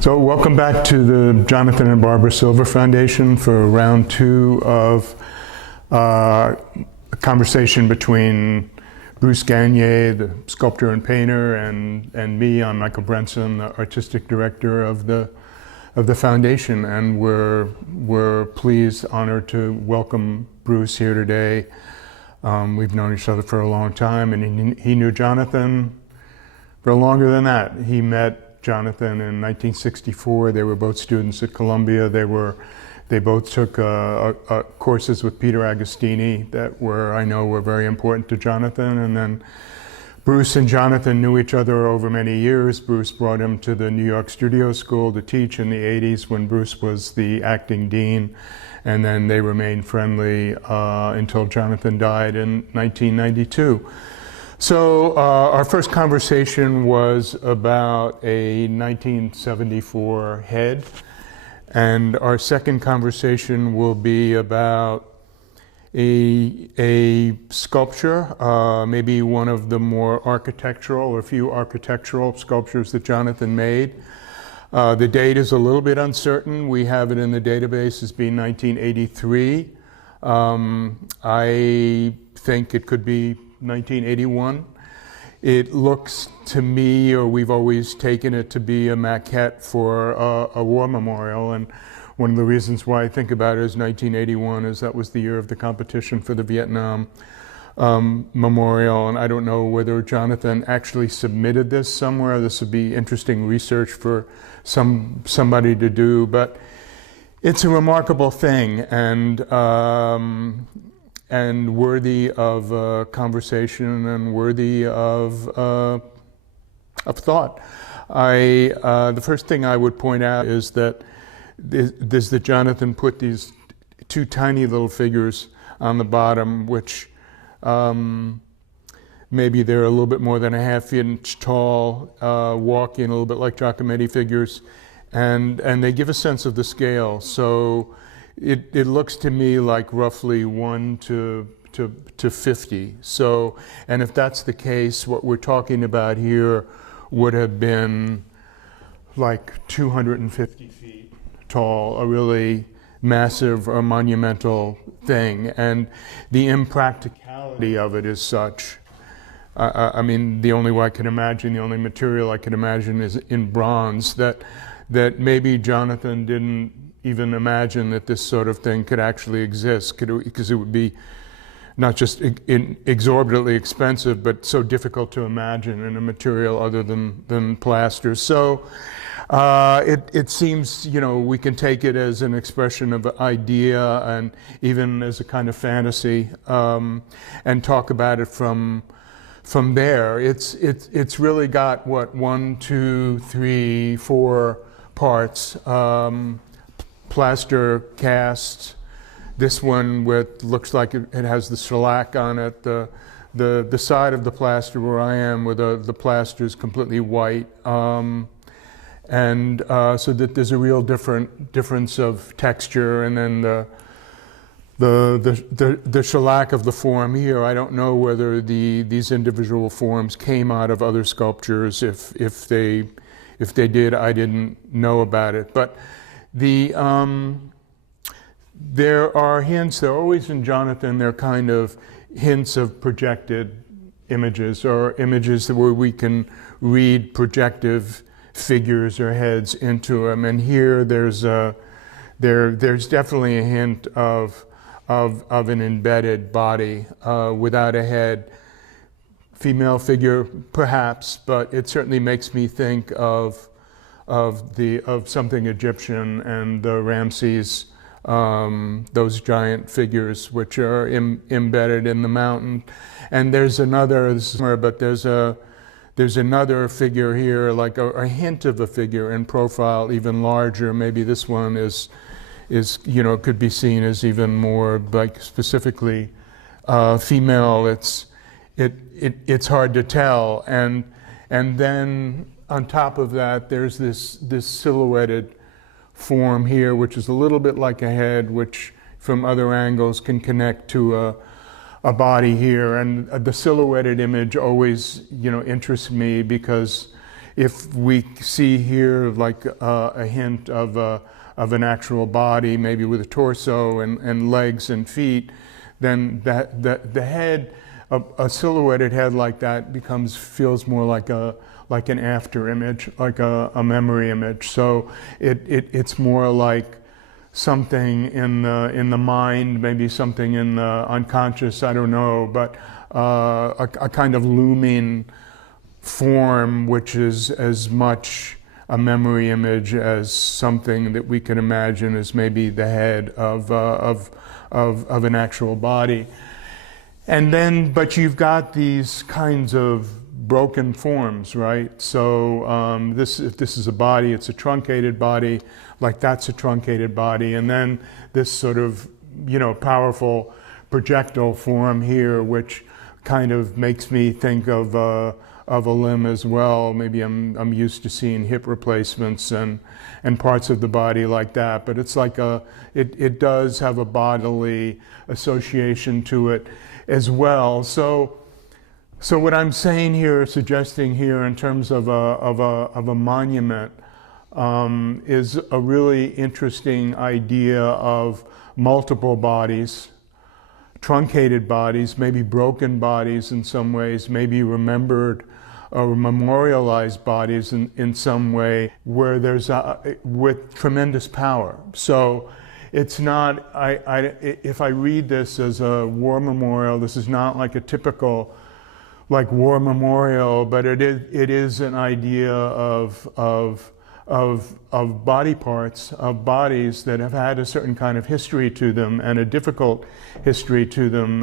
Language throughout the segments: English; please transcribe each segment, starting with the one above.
So welcome back to the Jonathan and Barbara Silver Foundation for round two of a conversation between Bruce Gagnier, the sculptor and painter, and me. I'm Michael Brenson, the artistic director of the foundation, and we're pleased, honored to welcome Bruce here today. We've known each other for a long time, and he knew Jonathan for longer than that. He met Jonathan in 1964. They were both students at Columbia. They both took courses with Peter Agostini that I know were very important to Jonathan. And then Bruce and Jonathan knew each other over many years. Bruce brought him to the New York Studio School to teach in the 80s when Bruce was the acting dean. And then they remained friendly until Jonathan died in 1992. So our first conversation was about a 1974 head, and our second conversation will be about a sculpture, maybe one of the more architectural or few architectural sculptures that Jonathan made. The date is a little bit uncertain. We have it in the database as being 1983. I think it could be 1981. It looks to me, or we've always taken it to be a maquette for a war memorial, and one of the reasons why I think about it as 1981 is that was the year of the competition for the Vietnam memorial, and I don't know whether Jonathan actually submitted this somewhere. This would be interesting research for somebody to do, but it's a remarkable thing, and worthy of conversation and worthy of thought. The first thing I would point out is that Jonathan put these two tiny little figures on the bottom, which maybe they're a little bit more than a half-inch tall, walking a little bit like Giacometti figures, and they give a sense of the scale. So it looks to me like roughly 1 to 50. So, and if that's the case, what we're talking about here would have been like 250 feet tall, a really massive or monumental thing. And the impracticality of it is such. I mean, the only way I can imagine, the only material I can imagine is in bronze, that maybe Jonathan didn't even imagine that this sort of thing could actually exist, because it would be not just exorbitantly expensive, but so difficult to imagine in a material other than plaster. So it seems, we can take it as an expression of idea and even as a kind of fantasy, and talk about it from there. It's really got what, 1, 2, 3, 4 parts. Plaster cast. This one looks like it has the shellac on it. The side of the plaster where I am, where the plaster is completely white, and so that there's a real difference of texture. And then the shellac of the form here, I don't know whether these individual forms came out of other sculptures. If they did, I didn't know about it. But there are hints, there are always in Jonathan, there are kind of hints of projected images, or images where we can read projective figures or heads into them. And here there's definitely a hint of an embedded body without a head. Female figure, perhaps, but it certainly makes me think of something Egyptian, and the Ramses, those giant figures which are embedded in the mountain. And there's another figure here, like a hint of a figure in profile, even larger. Maybe this one is could be seen as even more like specifically female. It's hard to tell, and then on top of that, there's this silhouetted form here, which is a little bit like a head, which from other angles can connect to a body here. And the silhouetted image always, interests me, because if we see here like a hint of an actual body, maybe with a torso and legs and feet, then the head, a silhouetted head like that feels more like an after image, like a memory image. So it's more like something in the mind, maybe something in the unconscious, I don't know, but a kind of looming form which is as much a memory image as something that we can imagine as maybe the head of an actual body. And then, but you've got these kinds of broken forms, right? So if this is a body, it's a truncated body, like that's a truncated body. And then this sort of, powerful projectile form here, which kind of makes me think of a limb as well. Maybe I'm used to seeing hip replacements and parts of the body like that, but it's like it does have a bodily association to it as well. So what I'm saying here, suggesting here in terms of a monument, is a really interesting idea of multiple bodies, truncated bodies, maybe broken bodies in some ways, maybe remembered or memorialized bodies in some way, where there's with tremendous power. So it's not, if I read this as a war memorial, this is not like a typical like war memorial, but it is an idea of body parts, of bodies that have had a certain kind of history to them and a difficult history to them,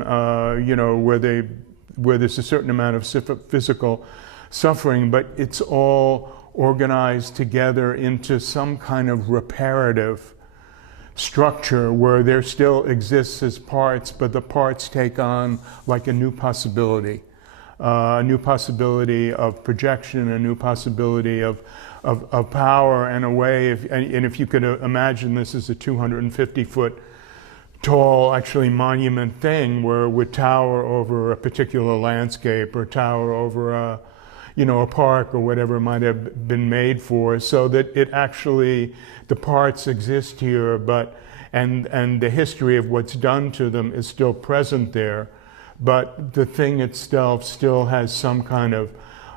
where there's a certain amount of physical suffering, but it's all organized together into some kind of reparative structure where there still exists as parts, but the parts take on like a new possibility of projection, a new possibility of power and a way. If you could imagine this as a 250-foot tall, actually monument thing, where it would tower over a particular landscape or tower over a park or whatever it might have been made for, so that it actually, the parts exist here, and the history of what's done to them is still present there, but the thing itself still has some kind of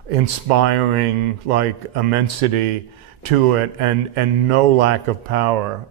inspiring, like, immensity to it, and no lack of power.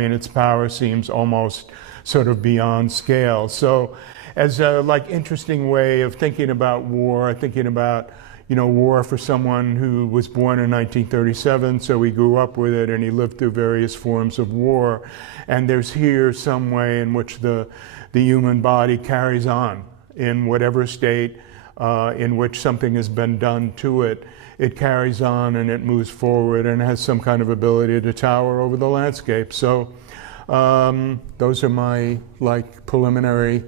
Its power seems almost sort of beyond scale. So as a interesting way of thinking about war, thinking about war for someone who was born in 1937, so he grew up with it and he lived through various forms of war. And there's here some way in which the human body carries on in whatever state in which something has been done to it. It carries on and it moves forward and has some kind of ability to tower over the landscape. So those are my preliminary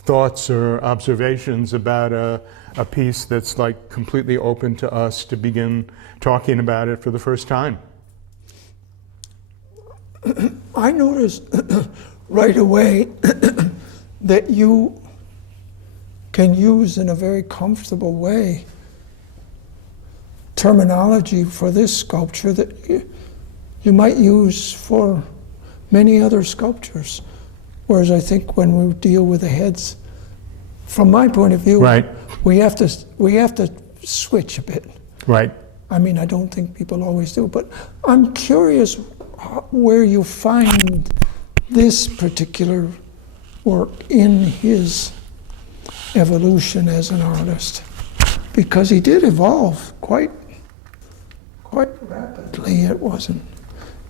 thoughts or observations about a piece that's completely open to us to begin talking about it for the first time. I noticed right away that you can use in a very comfortable way terminology for this sculpture that you might use for many other sculptures. Whereas I think when we deal with the heads, from my point of view, right, we have to switch a bit. Right. I don't think people always do, but I'm curious where you find this particular work in his evolution as an artist, because he did evolve quite rapidly, it wasn't,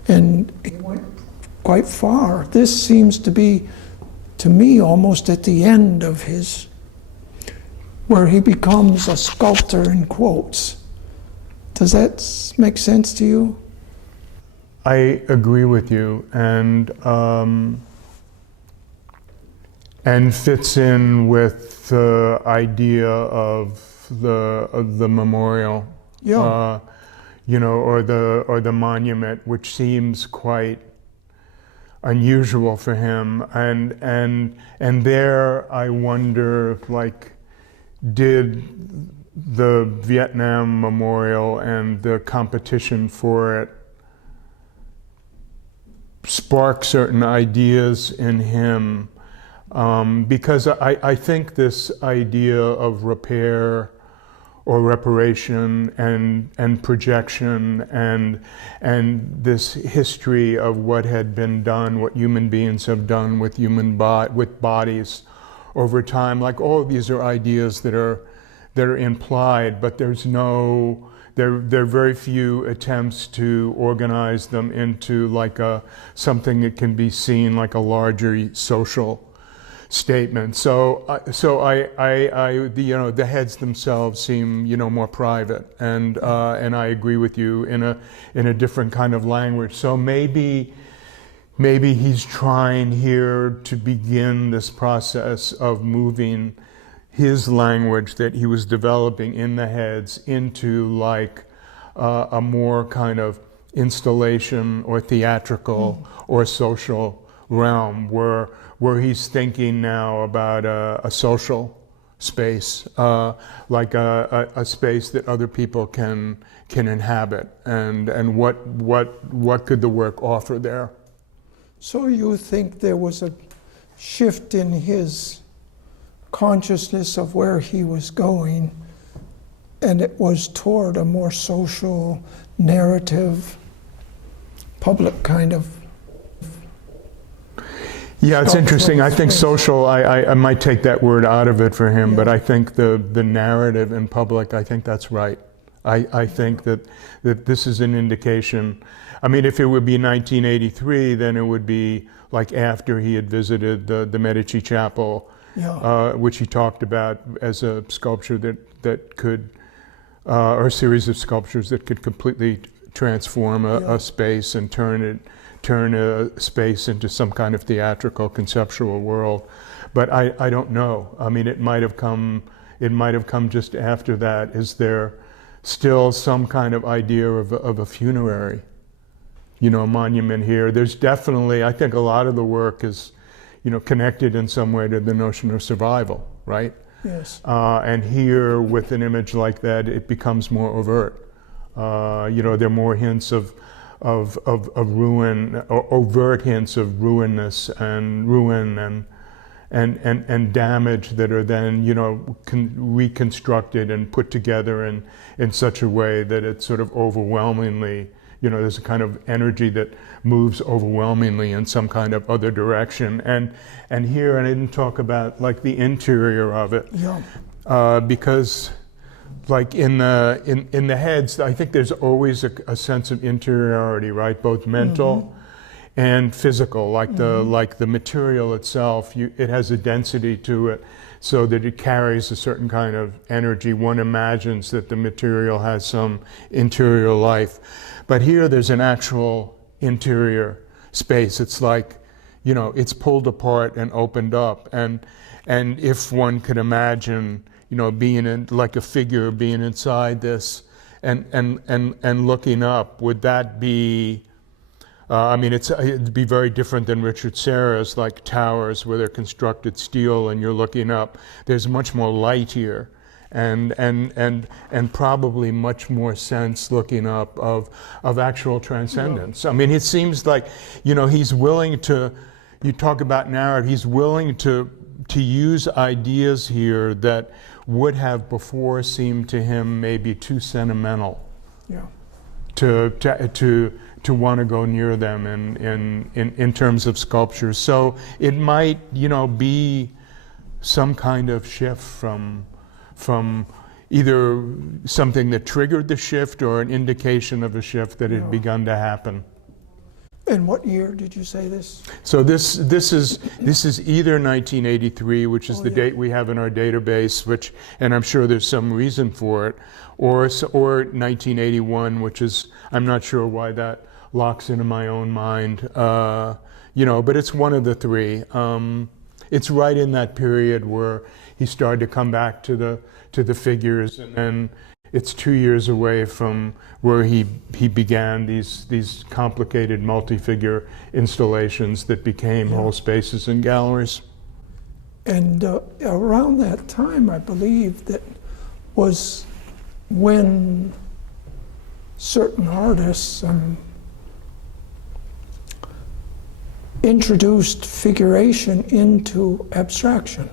and he went quite far. This seems to be, to me, almost at the end of his, where he becomes a sculptor in quotes. Does that make sense to you? I agree with you, and fits in with the idea of the memorial, yeah, or the monument, which seems quite unusual for him, and there I wonder, did the Vietnam Memorial and the competition for it spark certain ideas in him? Because I think this idea of repair or reparation and projection and this history of what had been done, what human beings have done with with bodies over time, like all of these are ideas that are implied, but there are very few attempts to organize them into like something that can be seen like a larger social statement. So the heads themselves seem more private, and I agree with you in a different kind of language. So maybe he's trying here to begin this process of moving his language that he was developing in the heads into like a more kind of installation or theatrical or social realm where he's thinking now about a social space, like a space that other people can inhabit, and what could the work offer there? So you think there was a shift in his consciousness of where he was going, and it was toward a more social, narrative, public kind of. Yeah, it's interesting. I think social, I might take that word out of it for him, but I think the narrative in public, I think that's right. I think that this is an indication. I mean, if it would be 1983, then it would be like after he had visited the Medici Chapel, which he talked about as a sculpture that could, or a series of sculptures that could completely transform a space and turn a space into some kind of theatrical conceptual world. But I don't know. I mean, it might have come just after that. Is there still some kind of idea of a funerary, monument here? There's definitely, I think a lot of the work is, connected in some way to the notion of survival, right? Yes. And here with an image like that, it becomes more overt. There are more hints of ruin, or overt hints of ruin and damage that are then reconstructed and put together in such a way that it's sort of overwhelmingly, there's a kind of energy that moves overwhelmingly in some kind of other direction. And here, and I didn't talk about like the interior of it, because like in the heads, I think there's always a sense of interiority, right? Both mental and physical, like the material itself. It has a density to it, so that it carries a certain kind of energy. One imagines that the material has some interior life, but here there's an actual interior space. It's like, it's pulled apart and opened up, and if one could imagine, being in like a figure being inside this and looking up, would that be? I mean, it'd be very different than Richard Serra's like towers where they're constructed steel and you're looking up. There's much more light here, and probably much more sense looking up of actual transcendence. I mean, it seems like, he's willing to. You talk about narrative. He's willing to use ideas here that would have before seemed to him maybe too sentimental. Yeah. To want to go near them in terms of sculpture. So it might, be some kind of shift from either something that triggered the shift or an indication of a shift that had begun to happen. And what year did you say this? So this is either 1983, which is the date we have in our database, and I'm sure there's some reason for it, or 1981, which is, I'm not sure why that locks into my own mind, but it's one of the three. It's right in that period where he started to come back to the figures, and then it's 2 years away from where he began these complicated multi-figure installations that became whole spaces and galleries. And around that time, I believe, that was when certain artists introduced figuration into abstraction.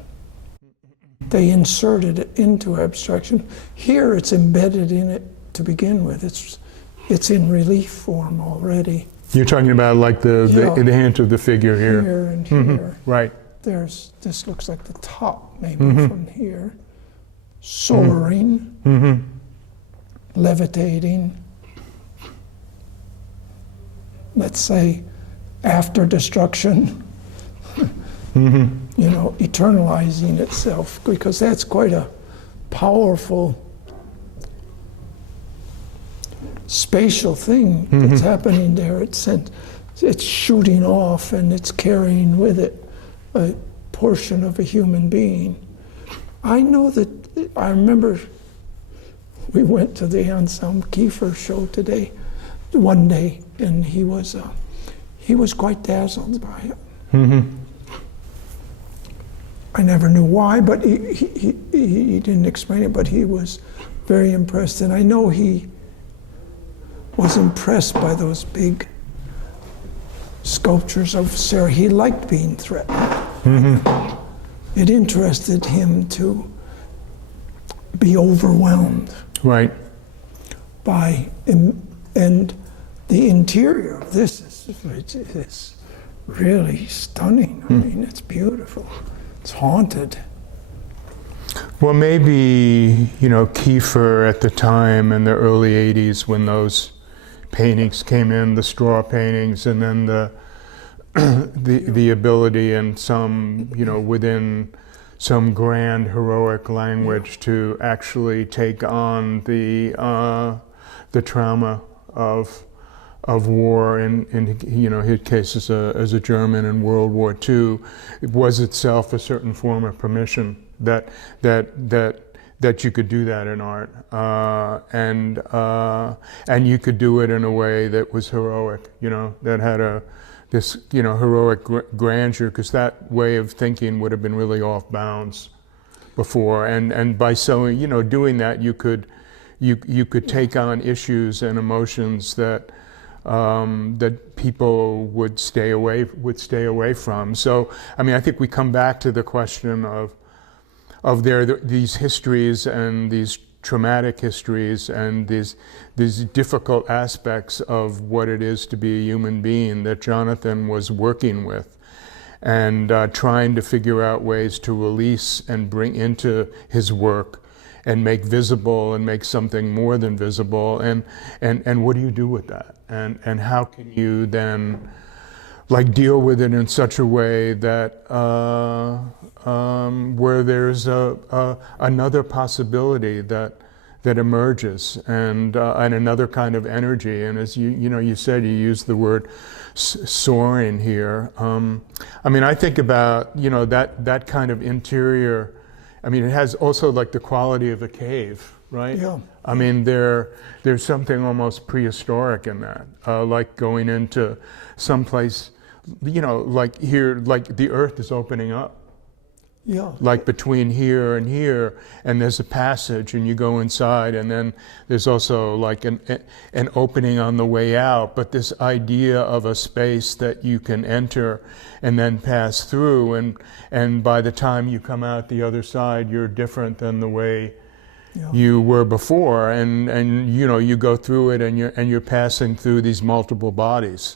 They inserted it into abstraction. Here it's embedded in it to begin with. It's in relief form already. You're talking about like the hint of the figure here. Here and here. Right. This looks like the top, maybe from here. Soaring, levitating. Let's say after destruction, you know, eternalizing itself, because that's quite a powerful spatial thing that's happening there. It's shooting off and it's carrying with it a portion of a human being. I know that, I remember we went to the Anselm Kiefer show one day, and he was quite dazzled by it. I never knew why, but he didn't explain it, but he was very impressed. And I know he was impressed by those big sculptures of Sarah. He liked being threatened. It interested him to be overwhelmed. Right. By, and the interior of this is really stunning. I mean, it's beautiful. It's haunted. Well, maybe, you know, Kiefer at the time in the early 80s when those paintings came in, the straw paintings, and then the ability and some, you know, within some grand heroic language to actually take on the trauma of war, in you know, his case as a German in World War II, it was itself a certain form of permission that you could do that in art, and you could do it in a way that was heroic, you know, that had this, you know, heroic grandeur, because that way of thinking would have been really off bounds before, and by you know, doing that, you could take on issues and emotions that people would stay away from. So, I mean, I think we come back to the question of these histories and these traumatic histories and these difficult aspects of what it is to be a human being that Jonathan was working with, and trying to figure out ways to release and bring into his work and make visible and make something more than visible, and what do you do with that, and how can you then like deal with it in such a way that where there's another possibility that emerges, and another kind of energy. And as you know, you said, you used the word soaring here. I mean, I think about, you know, that kind of interior. I mean, it has also like the quality of a cave, right? Yeah. I mean, there's something almost prehistoric in that, like going into someplace, you know, like here, like the earth is opening up. Yeah. Like between here, and there's a passage, and you go inside, and then there's also like an opening on the way out, but this idea of a space that you can enter and then pass through, and by the time you come out the other side, you're different than the way you were before, and you know, you go through it, and you're passing through these multiple bodies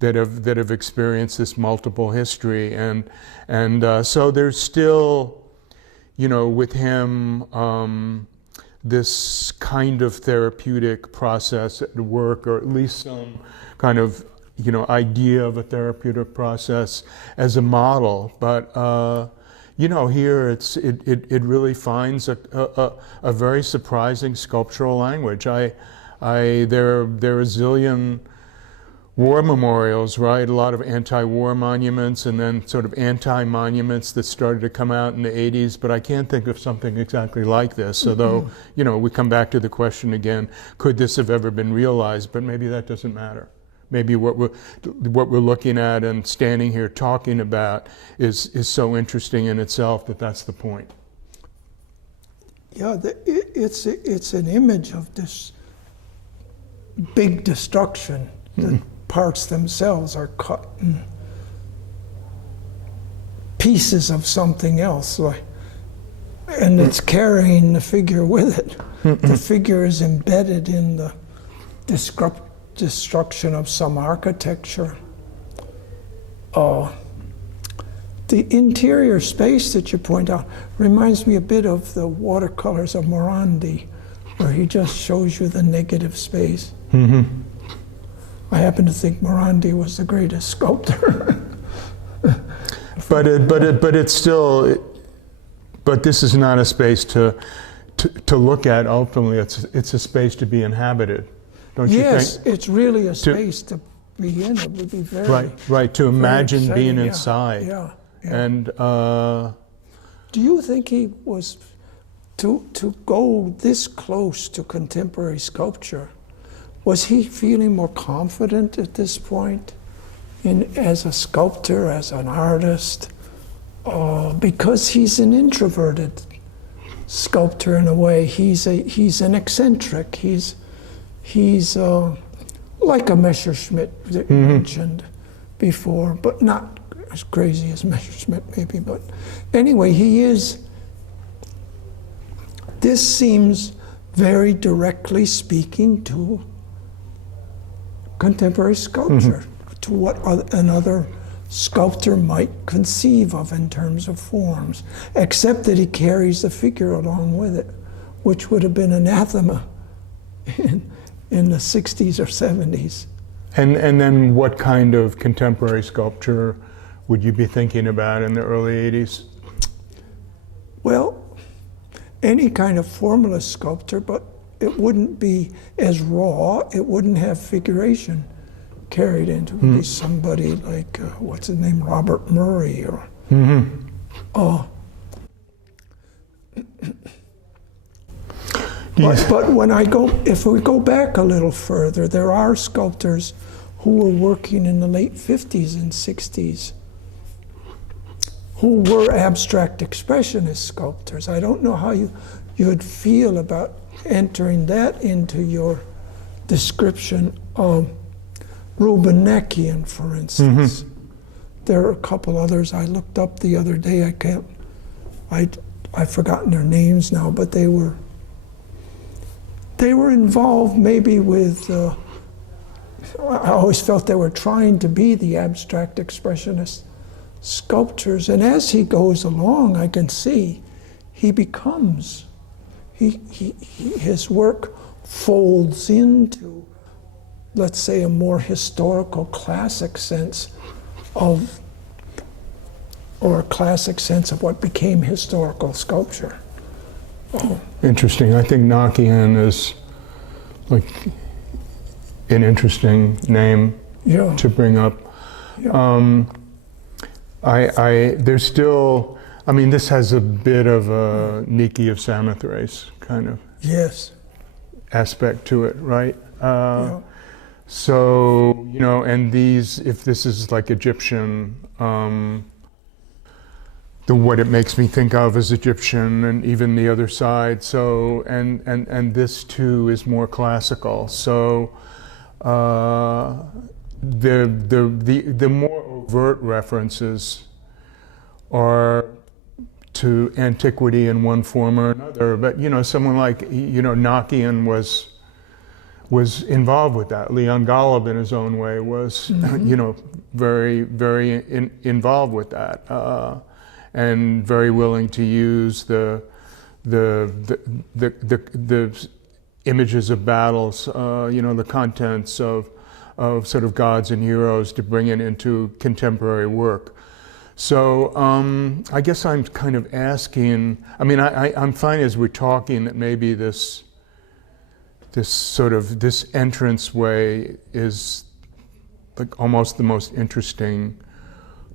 that have experienced this multiple history, and so there's still, you know, with him, this kind of therapeutic process at work, or at least some kind of, you know, idea of a therapeutic process as a model. But you know, here it really finds a very surprising sculptural language. There are a zillion war memorials, right? A lot of anti-war monuments, and then sort of anti-monuments that started to come out in the 80s, but I can't think of something exactly like this. Although, you know, we come back to the question again, could this have ever been realized? But maybe that doesn't matter. maybe what we're looking at and standing here talking about is so interesting in itself that that's the point. Yeah, it's an image of this big destruction. The parts themselves are cut in pieces of something else, and it's carrying the figure with it. The figure is embedded in the destruction of some architecture. The interior space that you point out reminds me a bit of the watercolors of Morandi, where he just shows you the negative space. I happen to think Morandi was the greatest sculptor. But it's still, but this is not a space to look at. Ultimately, it's a space to be inhabited, don't you think? Yes, it's really a space to be in. It would be very right. To imagine exciting, being yeah, inside. Yeah. And do you think he was to go this close to contemporary sculpture? Was he feeling more confident at this point as a sculptor, as an artist? Because he's an introverted sculptor in a way. He's an eccentric. He's like a Messerschmitt that you mentioned before, but not as crazy as Messerschmitt maybe. But anyway, he is. This seems very directly speaking to contemporary sculpture, to what another sculptor might conceive of in terms of forms, except that he carries the figure along with it, which would have been anathema in the 60s or 70s. And then what kind of contemporary sculpture would you be thinking about in the early 80s? Well, any kind of formalist sculpture, but it wouldn't be as raw, it wouldn't have figuration carried into it. It would be somebody like, what's his name, Robert Murray, or... But when if we go back a little further, there are sculptors who were working in the late 50s and 60s who were abstract expressionist sculptors. I don't know how you'd feel about entering that into your description of Rubenekian, for instance. There are a couple others I looked up the other day. I've forgotten their names now, but they were involved maybe with, I always felt they were trying to be the abstract expressionist sculptors. And as he goes along, I can see he becomes, his work folds into, let's say, a more historical classic sense of, or a classic sense of what became historical sculpture. Interesting. I think Nakian is like an interesting name to bring up. There's still, I mean, this has a bit of a Niki of Samothrace kind of aspect to it, right? So, you know, and these, if this is like Egyptian, what it makes me think of is Egyptian, and even the other side. So, and this too is more classical. So, the more overt references are to antiquity in one form or another. But you know, someone like Nakian was involved with that. Leon Golub, in his own way, was very, very involved with that. And very willing to use the images of battles, the contents of sort of gods and heroes to bring it into contemporary work. So I guess I'm kind of asking. I mean, I'm fine as we're talking that maybe this entranceway is like almost the most interesting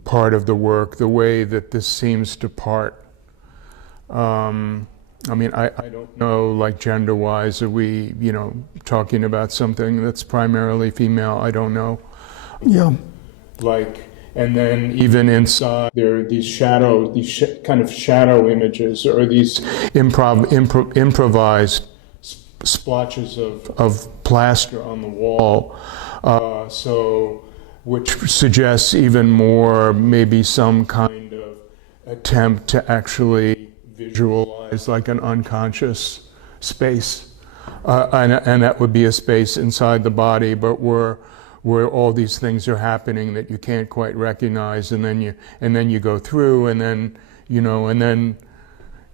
part of the work, the way that this seems to part. I mean, I don't know, like gender-wise, are we, talking about something that's primarily female? I don't know. Yeah. And then even inside, there are these shadows, kind of shadow images, or these improvised splotches of plaster on the wall. Which suggests even more maybe some kind of attempt to actually visualize like an unconscious space. And that would be a space inside the body, but where all these things are happening that you can't quite recognize, and then you go through, and then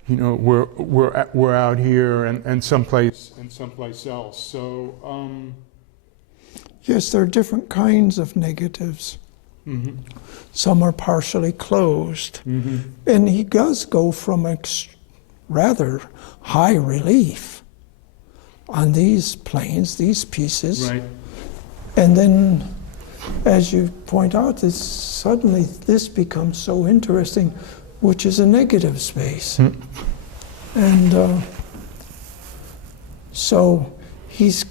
we're out here and someplace else. So Yes, there are different kinds of negatives. mm-hmm. Some are partially closed, Mm-hmm. and he does go from rather high relief on these planes, these pieces. Right. And then, as you point out, suddenly this becomes so interesting, which is a negative space. Mm. And so he's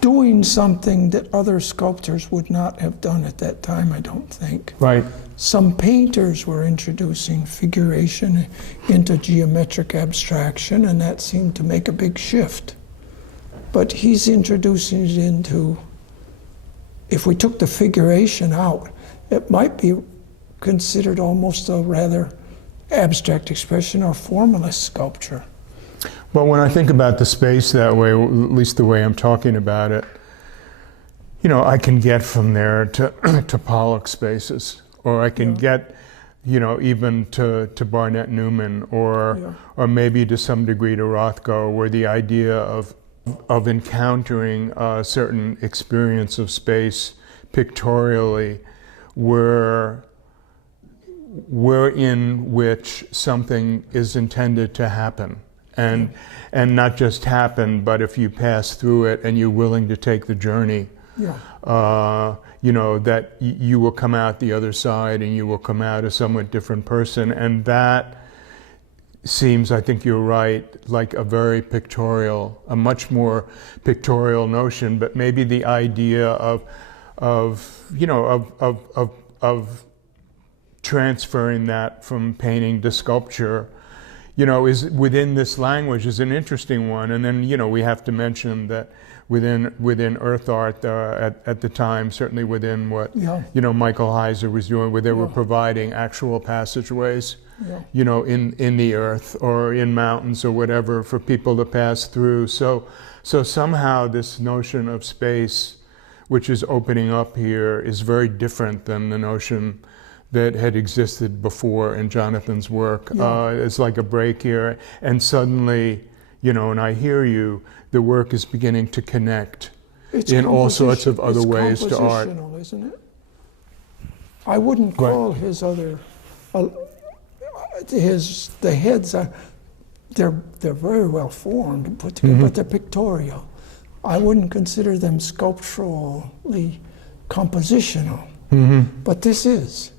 doing something that other sculptors would not have done at that time, I don't think. Right. Some painters were introducing figuration into geometric abstraction, and that seemed to make a big shift. But he's introducing it into, if we took the figuration out, it might be considered almost a rather abstract expression or formalist sculpture. Well, when I think about the space that way, at least the way I'm talking about it, I can get from there to Pollock spaces, or I can get, even to Barnett Newman, or maybe to some degree to Rothko, where the idea of encountering a certain experience of space pictorially, where in which something is intended to happen. And not just happen, but if you pass through it and you're willing to take the journey, that you will come out the other side and you will come out a somewhat different person. And that seems, I think you're right, like a very pictorial, a much more pictorial notion, but maybe the idea of transferring that from painting to sculpture, is within this language is an interesting one. And then, we have to mention that within earth art at the time, certainly within what, Michael Heiser was doing, where they were providing actual passageways, in the earth or in mountains or whatever for people to pass through. So somehow this notion of space, which is opening up here, is very different than the notion that had existed before in Jonathan's work. It's like a break here, and suddenly, and I hear you, the work is beginning to connect in all sorts of other ways to art. It's compositional, isn't it? I wouldn't call his other, the heads are, they're very well formed and put together, but they're pictorial. I wouldn't consider them sculpturally compositional, but this is.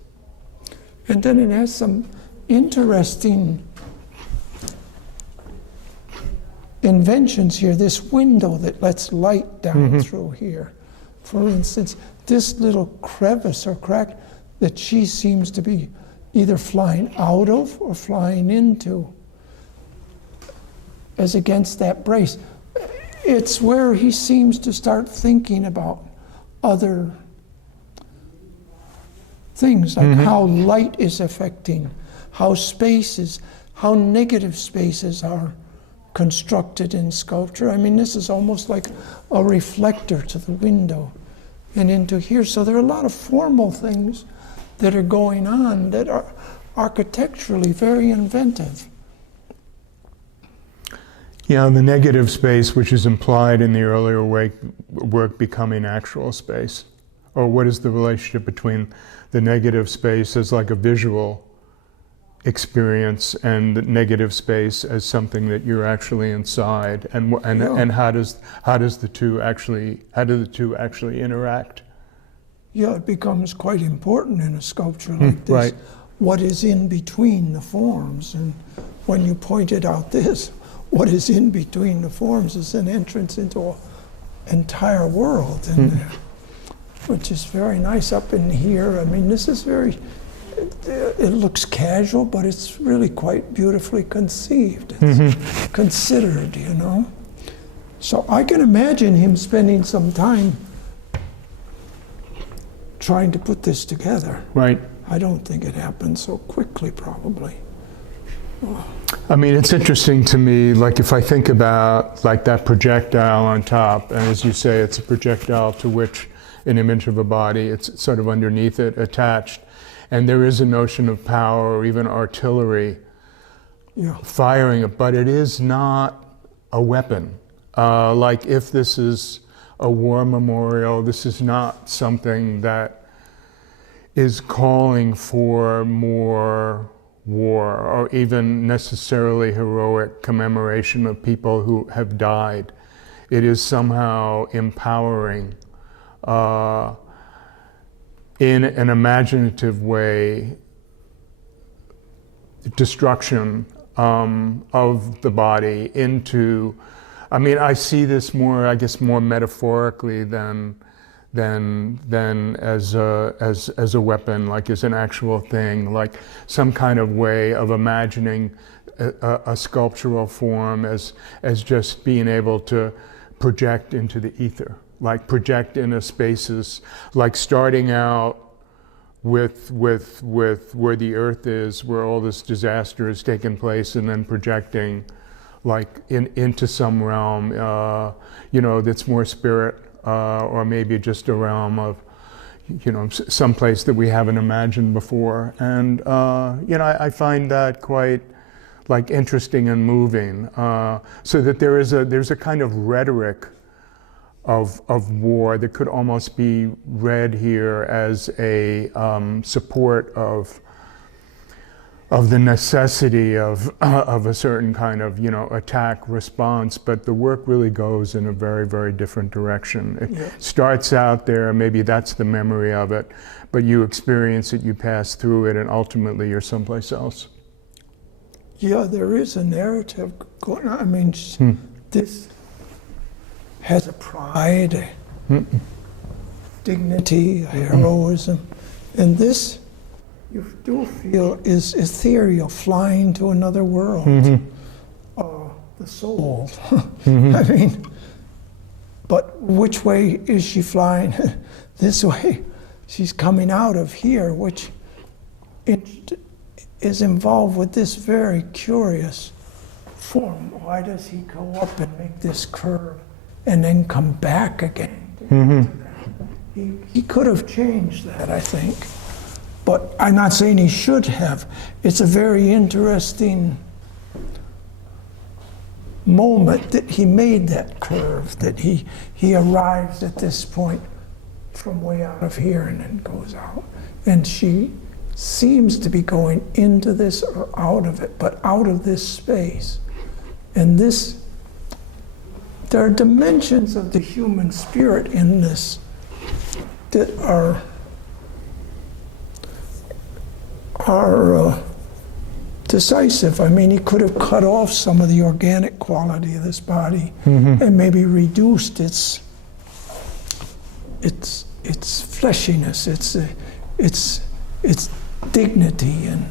And then it has some interesting inventions here. This window that lets light down through here. For instance, this little crevice or crack that she seems to be either flying out of or flying into, as against that brace. It's where he seems to start thinking about other things, like how light is affecting, how negative spaces are constructed in sculpture. I mean, this is almost like a reflector to the window and into here. So there are a lot of formal things that are going on that are architecturally very inventive. The negative space, which is implied in the earlier work becoming actual space. Or what is the relationship between the negative space as like a visual experience and the negative space as something that you're actually inside, and how do the two actually interact? It becomes quite important in a sculpture like this. Right. What is in between the forms? And when you pointed out this, what is in between the forms is an entrance into an entire world. And which is very nice up in here. I mean, this is very, it looks casual, but it's really quite beautifully conceived. It's considered, you know. So I can imagine him spending some time trying to put this together. Right. I don't think it happened so quickly, probably. I mean, it's interesting to me, like if I think about like that projectile on top, and as you say, it's a projectile to which an image of a body, it's sort of underneath it, attached. And there is a notion of power or even artillery firing it, but it is not a weapon. Like if this is a war memorial, this is not something that is calling for more war or even necessarily heroic commemoration of people who have died. It is somehow empowering in an imaginative way destruction of the body into, I mean, I see this more, I guess, more metaphorically than as a weapon, like as an actual thing, like some kind of way of imagining a sculptural form as just being able to project into the ether, like project into spaces, like starting out with where the earth is, where all this disaster has taken place, and then projecting like into some realm, you know, that's more spirit, or maybe just a realm of, you know, some place that we haven't imagined before. And, you know, I find that quite like interesting and moving. So that there's a kind of rhetoric of war that could almost be read here as a support of the necessity of a certain kind of, you know, attack response, but the work really goes in a very, very different direction. It starts out there, maybe that's the memory of it, but you experience it, you pass through it, and ultimately you're someplace else. Yeah, there is a narrative going on. I mean, this has a pride, a dignity, a heroism, and this you do feel is ethereal, flying to another world. The soul. I mean, but which way is she flying? This way. She's coming out of here, which is involved with this very curious form. Why does he go up and make this curve and then come back again? He could have changed that, I think. But I'm not saying he should have. It's a very interesting moment that he made that curve, that he arrives at this point from way out of here and then goes out. And she seems to be going into this or out of it, but out of this space. And this, there are dimensions of the human spirit in this that are decisive. I mean, he could have cut off some of the organic quality of this body and maybe reduced its fleshiness, its dignity, and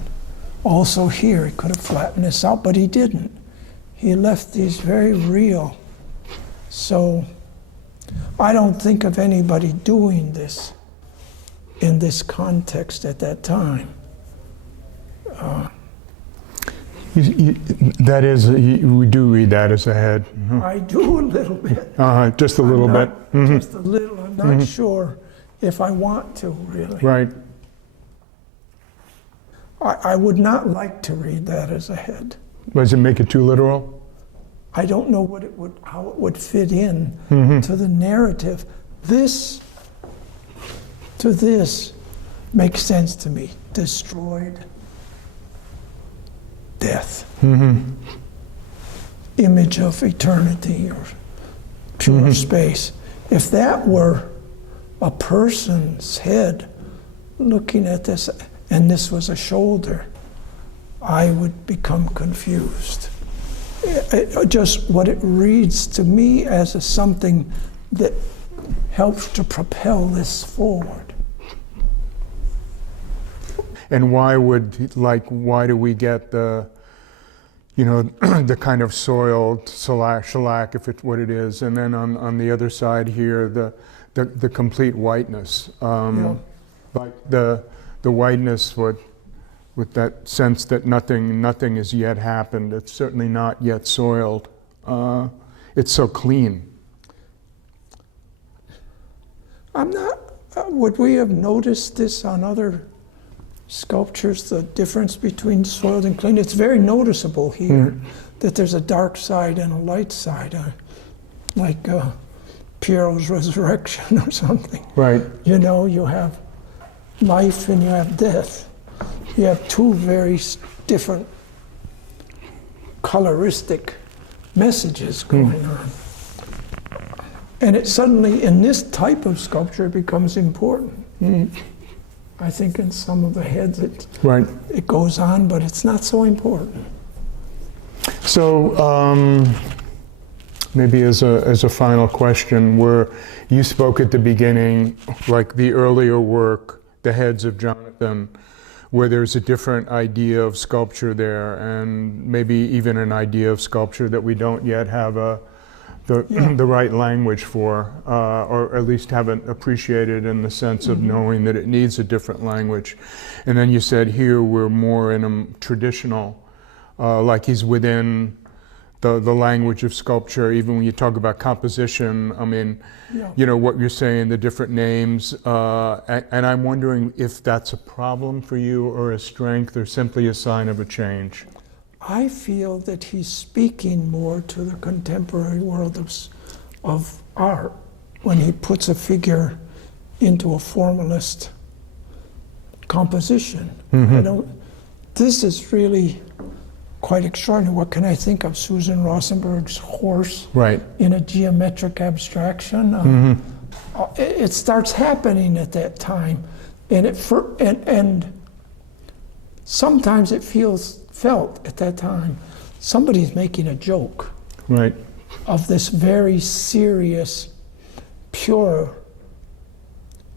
also here he could have flattened this out, but he didn't. He left these very real. So I don't think of anybody doing this in this context at that time. That is, we do read that as a head. I do a little bit. Just a little bit. Just a little. I'm not sure if I want to, really. Right. I would not like to read that as a head. Does it make it too literal? I don't know how it would fit in to the narrative. This makes sense to me. Destroyed, death, image of eternity or pure space. If that were a person's head looking at this, and this was a shoulder, I would become confused. Just what it reads to me as something that helps to propel this forward. And why do we get the, the kind of soiled shellac, if it's what it is, and then on the other side here, the complete whiteness, like the whiteness with that sense that nothing has yet happened. It's certainly not yet soiled. It's so clean. Would we have noticed this on other sculptures, the difference between soiled and clean? It's very noticeable here that there's a dark side and a light side, like Piero's Resurrection or something. Right. You have life and you have death. You have two very different coloristic messages going on. And it suddenly, in this type of sculpture, becomes important. I think in some of the heads it goes on, but it's not so important. So maybe as a final question, where you spoke at the beginning, like the earlier work, the heads of Jonathan, where there's a different idea of sculpture there, and maybe even an idea of sculpture that we don't yet have the right language for, or at least haven't appreciated in the sense of knowing that it needs a different language. And then you said here we're more in a traditional, like he's within the language of sculpture. Even when you talk about composition, I mean, what you're saying, the different names, and I'm wondering if that's a problem for you or a strength or simply a sign of a change. I feel that he's speaking more to the contemporary world of art when he puts a figure into a formalist composition. This is really quite extraordinary. What can I think of? Susan Rosenberg's horse in a geometric abstraction. It starts happening at that time, and sometimes it felt at that time somebody's making a joke of this very serious, pure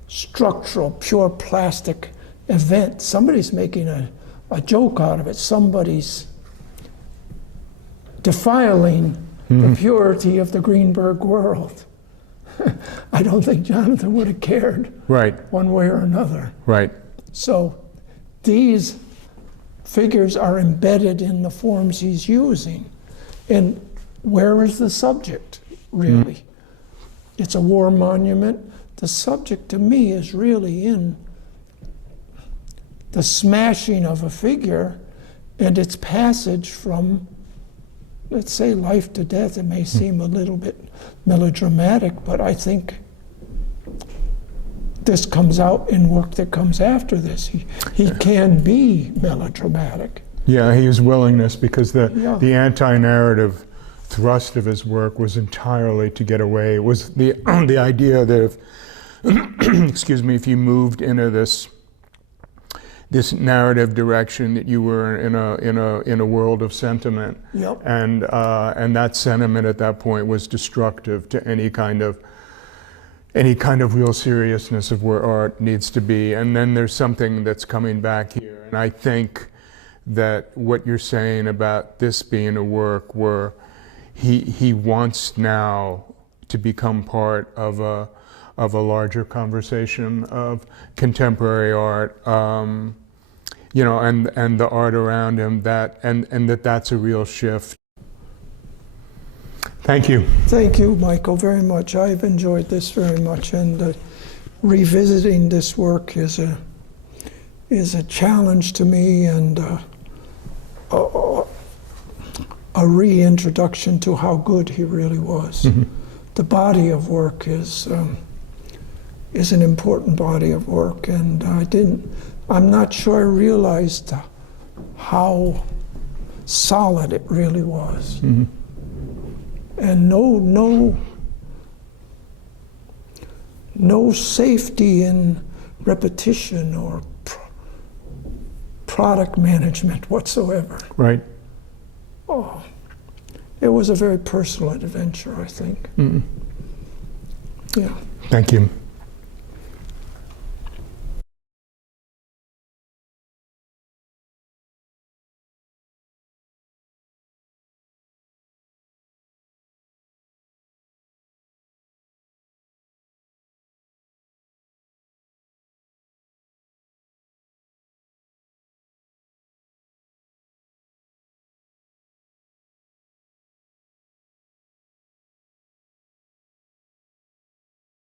structural, pure plastic event. Somebody's making a joke out of it. Somebody's defiling the purity of the Greenberg world. I don't think Jonathan would have cared one way or another. So these figures are embedded in the forms he's using. And where is the subject, really? It's a war monument. The subject, to me, is really in the smashing of a figure and its passage from, let's say, life to death. It may seem a little bit melodramatic, but I think this comes out in work that comes after this. He can be melodramatic. Yeah, his willingness, because the anti-narrative thrust of his work was entirely to get away. It was the idea that if, excuse me, if you moved into this narrative direction, that you were in a world of sentiment, and that sentiment at that point was destructive to any kind of real seriousness of where art needs to be. And then there's something that's coming back here. And I think that what you're saying about this being a work where he wants now to become part of a larger conversation of contemporary art, and the art around him, that's a real shift. Thank you. Thank you, Michael, very much. I've enjoyed this very much, and revisiting this work is a challenge to me, and a reintroduction to how good he really was. The body of work is an important body of work, and I'm not sure I realized how solid it really was. And no safety in repetition or product management whatsoever. It was a very personal adventure, I think. Yeah. Thank you.